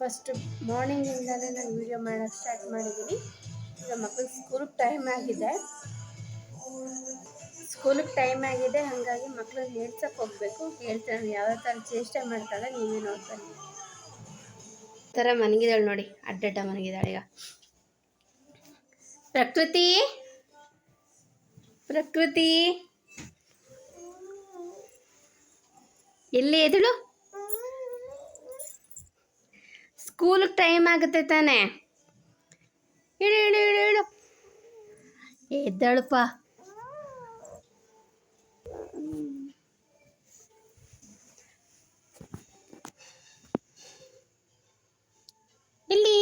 First ಮಾರ್ನಿಂಗಿಂದಲೇ ನಾನು video ಮಾಡೋಕ್ಕೆ start ಮಾಡಿದ್ದೀನಿ. ಈಗ ಮಕ್ಕಳು ಸ್ಕೂಲಿಗೆ ಟೈಮ್ ಆಗಿದೆ, ಹಾಗಾಗಿ ಮಕ್ಕಳನ್ನ ಹೇಳ್ಸಕ್ಕೆ ಹೋಗಬೇಕು. ಹೇಳ್ತಾನೆ ಯಾವ ಥರ ಚೇಷ್ಟೆ ಮಾಡ್ತಾಳೆ ನೀವೇ ನೋಡ್ತಾನೆ. ಥರ ಮನಗಿದಾಳೆ ನೋಡಿ, ಅಡ್ಡಡ್ಡ ಮನಗಿದಾಳೆ. ಈಗ ಪ್ರಕೃತಿ ಎಲ್ಲಿ ಎದಳು? ಸ್ಕೂಲಿಗೆ ಟೈಮ್ ಆಗುತ್ತೆ ತಾನೆ, ಹೇಳು ಹೇಳು ಹೇಳು ಹೇಳು. ಎದ್ದಳಪ್ಪ. ಇಲ್ಲಿ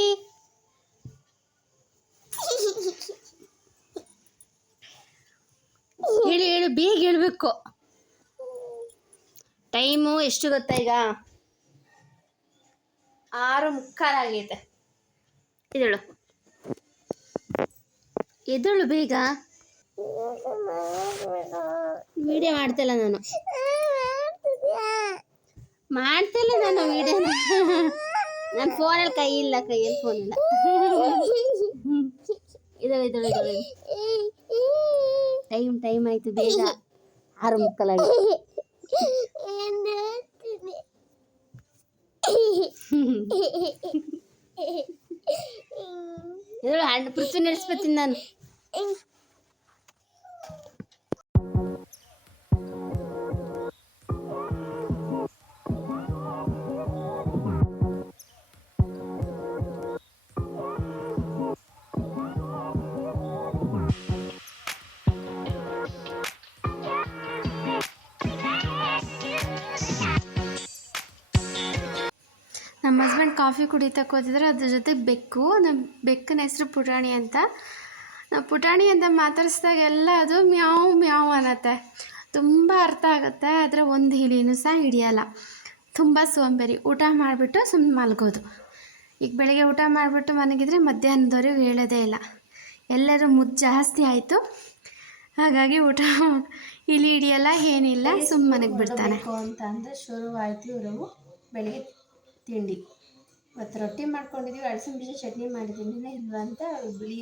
ಹೇಳಿ ಹೇಳು, ಬೇಗ ಹೇಳ್ಬೇಕು. ಟೈಮು ಎಷ್ಟು ಗೊತ್ತಾ? ಈಗ 6:45 ಆಗೈತೆ. ಎದಳು ಬೇಗ. ವಿಡಿಯೋ ಮಾಡ್ತಿಲ್ಲ ನಾನು ವಿಡಿಯೋನ. ನನ್ನ ಫೋನಲ್ಲಿ ಕೈಯಲ್ಲಿ ಫೋನ್ ಇಲ್ಲ. ಇದಳು ಟೈಮ್ ಆಯ್ತು, ಬೇಗ 6:45 ಇದಳು. ಹಣ್ಣು ಪೃಥ್ವಿ ನಡೆಸ್ಬತ್ತೀನಿ ನಾನು. ನಮ್ಮ ಹಸ್ಬೆಂಡ್ ಕಾಫಿ ಕುಡಿತಕ್ಕೆ ಹೋಗಿದ್ರೆ, ಅದ್ರ ಜೊತೆ ನಮ್ಮ ಬೆಕ್ಕನ ಹೆಸರು ಪುಟಾಣಿ ಅಂತ. ಪುಟಾಣಿ ಅಂತ ಮಾತಾಡಿಸ್ದಾಗೆಲ್ಲ ಅದು ಮ್ಯಾವ್ ಮ್ಯಾವ್ ಅನ್ನತ್ತೆ. ತುಂಬ ಅರ್ಥ ಆಗುತ್ತೆ, ಆದರೆ ಒಂದು ಇಲಿನೂ ಸಹ ಹಿಡಿಯಲ್ಲ. ತುಂಬ ಸೋಂಬೇರಿ. ಊಟ ಮಾಡಿಬಿಟ್ಟು ಸುಮ್ಮನೆ ಮಲಗೋದು. ಈಗ ಬೆಳಗ್ಗೆ ಊಟ ಮಾಡಿಬಿಟ್ಟು ಮಲಗಿದ್ರೆ ಮಧ್ಯಾಹ್ನದವರೆಗೂ ಹೇಳೋದೇ ಇಲ್ಲ. ಎಲ್ಲರೂ ಮುದ್ದು ಜಾಸ್ತಿ ಆಯಿತು, ಹಾಗಾಗಿ ಇಲಿ ಹಿಡಿಯಲ್ಲ, ಏನಿಲ್ಲ, ಸುಮ್ಮನೆ ಬಿಡ್ತಾನೆ ಅಂತ ಅಂದರೆ ಶುರುವಾಯಿತು. ಇವರು ಬೆಳಗ್ಗೆ ತಿಂಡಿ ಮತ್ತು ರೊಟ್ಟಿ ಮಾಡ್ಕೊಂಡಿದ್ದೀವಿ. ಅಳಸನ ಬೀಜ ಚಟ್ನಿ ಮಾಡಿದ್ದೀನಿ ಇಲ್ವಾ ಅಂತ. ಬಿಳಿ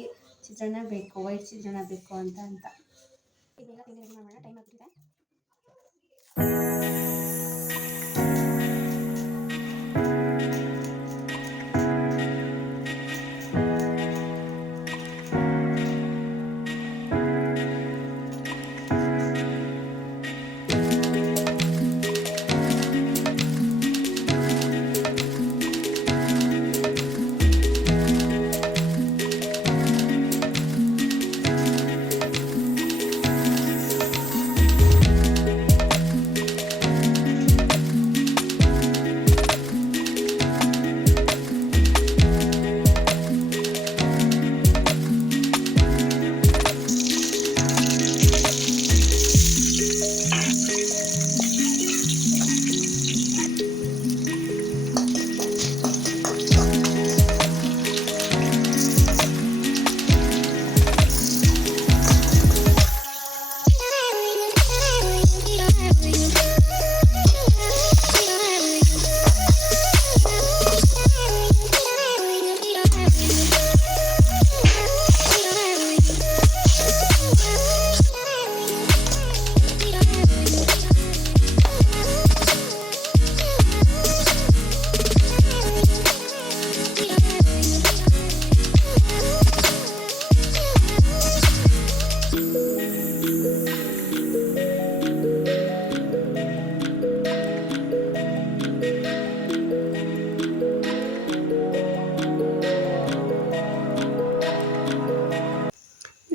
ಚಿತ್ರಾನ್ನ ಬೇಕು, ವೈಟ್ ಚಿತ್ರಾನ್ನ ಬೇಕು ಅಂತ ಇದೆಲ್ಲ ತಿಂಡಿ ರೆಡಿ ಮಾಡೋಣ. ಟೈಮ್ ಆಗ್ತಿದೆ.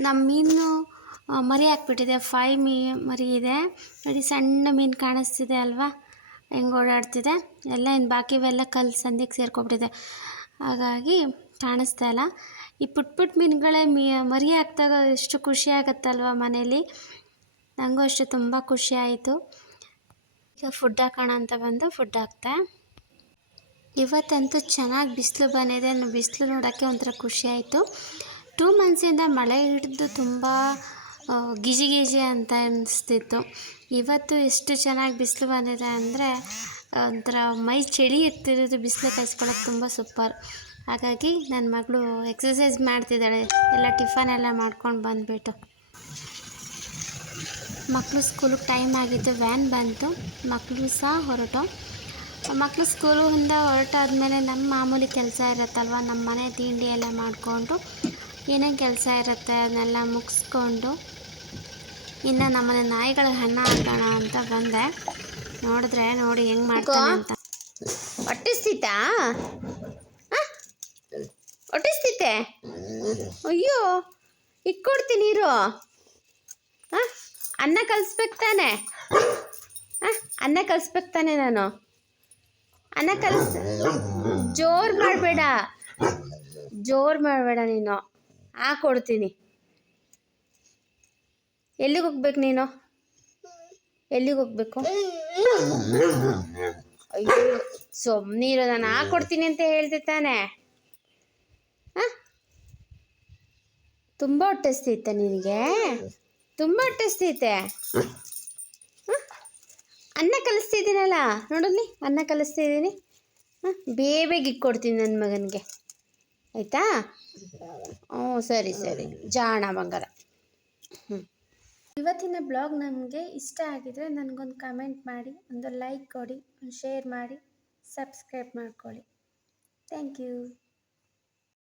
ನಮ್ಮ ಮೀನು ಮರಿ ಹಾಕ್ಬಿಟ್ಟಿದೆ. 5 ಮರಿ ಇದೆ ನೋಡಿ. ಸಣ್ಣ ಮೀನು ಕಾಣಿಸ್ತಿದೆ ಅಲ್ವಾ, ಹೆಂಗೆ ಓಡಾಡ್ತಿದೆ. ಎಲ್ಲ ಇನ್ನು ಬಾಕಿವೆಲ್ಲ ಕಲ್ಲು ಸಂದಿಗೆ ಸೇರ್ಕೊಬಿಟ್ಟಿದೆ, ಹಾಗಾಗಿ ಕಾಣಿಸ್ತಾ ಇಲ್ಲ. ಈ ಪುಟ್ಟ ಮೀನುಗಳೇ ಮರಿ ಹಾಕಿದಾಗ ಎಷ್ಟು ಖುಷಿ ಆಗುತ್ತಲ್ವ ಮನೇಲಿ. ನನಗೂ ಅಷ್ಟು ತುಂಬ ಖುಷಿ ಆಯಿತು. ಈಗ ಫುಡ್ ಹಾಕೋಣ ಅಂತ ಬಂದು ಫುಡ್ ಹಾಕ್ತೆ. ಇವತ್ತಂತೂ ಚೆನ್ನಾಗಿ ಬಿಸಿಲು ಬಂದಿದೆ. ಬಿಸಿಲು ನೋಡೋಕ್ಕೆ ಒಂಥರ ಖುಷಿ ಆಯಿತು. 2 ಮಂತ್ಸಿಂದ ಮಳೆ ಹಿಡಿದು ತುಂಬ ಗಿಜಿ ಅಂತ ಅನಿಸ್ತಿತ್ತು. ಇವತ್ತು ಎಷ್ಟು ಚೆನ್ನಾಗಿ ಬಿಸಿಲು ಬಂದಿದೆ ಅಂದರೆ ಒಂಥರ ಮೈ ಚಳಿ ಇರ್ತಿರೋದು ಬಿಸಿಲು ಕಾಯಿಸ್ಕೊಳ್ಳೋದು ತುಂಬ ಸೂಪರ್. ಹಾಗಾಗಿ ನನ್ನ ಮಗಳು ಎಕ್ಸಸೈಸ್ ಮಾಡ್ತಿದ್ದಾಳೆ, ಎಲ್ಲ ಟಿಫನ್ ಎಲ್ಲ ಮಾಡ್ಕೊಂಡು ಬಂದುಬಿಟ್ಟು. ಮಕ್ಕಳು ಸ್ಕೂಲಿಗೆ ಟೈಮ್ ಆಗಿತ್ತು, ವ್ಯಾನ್ ಬಂತು, ಮಕ್ಕಳು ಸಹ ಹೊರಟು. ಮಕ್ಕಳು ಸ್ಕೂಲಿಂದ ಹೊರಟಾದ್ಮೇಲೆ ನಮ್ಮ ಮಾಮೂಲಿ ಕೆಲಸ ಇರುತ್ತಲ್ವ, ನಮ್ಮ ಮನೆ ತಿಂಡಿ ಎಲ್ಲ ಮಾಡಿಕೊಂಡು ಏನೇನು ಕೆಲಸ ಇರುತ್ತೆ ಅದನ್ನೆಲ್ಲ ಮುಗಿಸ್ಕೊಂಡು ಇನ್ನು ನಮ್ಮನೆ ನಾಯಿಗಳಿಗೆ ಅನ್ನ ಹಾಕೋಣ ಅಂತ ಬಂದೆ. ನೋಡಿದ್ರೆ ನೋಡಿ ಹೆಂಗೆ ಮಾಡ್ತಾನೆ ಅಂತ. ಹೊಟ್ಟಿಸ್ತಿತ್ತಾ? ಹೊಟ್ಟಿಸ್ತಿತ್ತೆ? ಅಯ್ಯೋ ಇಕ್ಕೊಡ್ತೀನಿ ನೀರು. ಅನ್ನ ಕಲಿಸ್ಬೇಕು ತಾನೆ? ಅನ್ನ ಕಲಿಸ್ಬೇಕು ತಾನೆ ನಾನು? ಅನ್ನ ಜೋರು ಮಾಡಬೇಡ ನೀನು. ಹಾಕೊಡ್ತೀನಿ. ಎಲ್ಲಿಗೆ ಹೋಗ್ಬೇಕು ನೀನು? ಎಲ್ಲಿಗೆ ಹೋಗ್ಬೇಕು? ಅಯ್ಯೋ ಸುಮ್ಮನಿರು, ನಾನು ಹಾಕೊಡ್ತೀನಿ ಅಂತ ಹೇಳ್ದೆ ತಾನೆ. ತುಂಬ ಹೊಟ್ಟೆಸ್ತೈತೆ ನಿನಗೆ? ತುಂಬ ಹೊಟ್ಟೆಸ್ತೈತೆ? ಅನ್ನ ಕಲಿಸ್ತಿದ್ದೀನಲ್ಲ ನೋಡಲ್ಲಿ, ಅನ್ನ ಕಲಿಸ್ತಿದ್ದೀನಿ. ಬೇಗ ಇಕ್ಕೊಡ್ತೀನಿ ನನ್ನ ಮಗನಿಗೆ, ಆಯಿತಾ? ಹ್ಞೂ ಸರಿ ಜಾಣ ಬಂಗಾರ. ಇವತ್ತಿನ ಬ್ಲಾಗ್ ನಮಗೆ ಇಷ್ಟ ಆಗಿದರೆ ನನಗೊಂದು ಕಮೆಂಟ್ ಮಾಡಿ, ಒಂದು ಲೈಕ್ ಕೊಡಿ, ಒಂದು ಶೇರ್ ಮಾಡಿ, ಸಬ್ಸ್ಕ್ರೈಬ್ ಮಾಡ್ಕೊಳ್ಳಿ. Thank you.